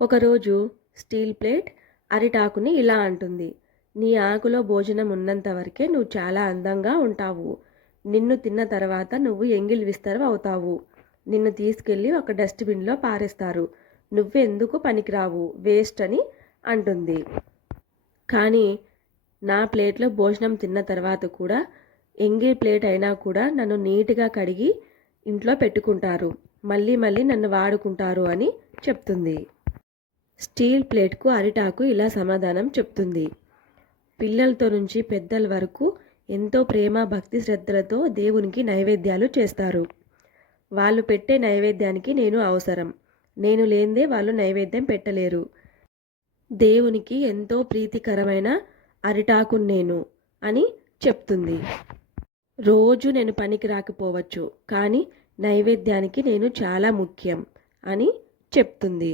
ఒకరోజు steel plate అరిటాకుని ఇలా అంటుంది, నీ ఆకులో భోజనం ఉన్నంత వరకే నువ్వు చాలా అందంగా ఉంటావు. నిన్ను తిన్న తర్వాత నువ్వు ఎంగిల్ విస్తరవు అవుతావు. నిన్ను తీసుకెళ్ళి ఒక డస్ట్బిన్లో పారేస్తారు. నువ్వెందుకు పనికిరావు, వేస్ట్ అని అంటుంది. కానీ నా ప్లేట్లో భోజనం తిన్న తర్వాత కూడా ఎంగిల్ ప్లేట్ అయినా కూడా నన్ను నీట్గా కడిగి ఇంట్లో పెట్టుకుంటారు, మళ్ళీ మళ్ళీ నన్ను వాడుకుంటారు అని చెప్తుంది. స్టీల్ ప్లేట్కు అరిటాకు ఇలా సమాధానం చెప్తుంది. పిల్లలతో నుంచి పెద్దల వరకు ఎంతో ప్రేమ భక్తి శ్రద్ధలతో దేవునికి నైవేద్యాలు చేస్తారు. వాళ్ళు పెట్టే నైవేద్యానికి నేను అవసరం. నేను లేనిదే వాళ్ళు నైవేద్యం పెట్టలేరు. దేవునికి ఎంతో ప్రీతికరమైన అరిటాకు నేను అని చెప్తుంది. రోజు నేను పనికి రాకపోవచ్చు, కానీ నైవేద్యానికి నేను చాలా ముఖ్యం అని చెప్తుంది.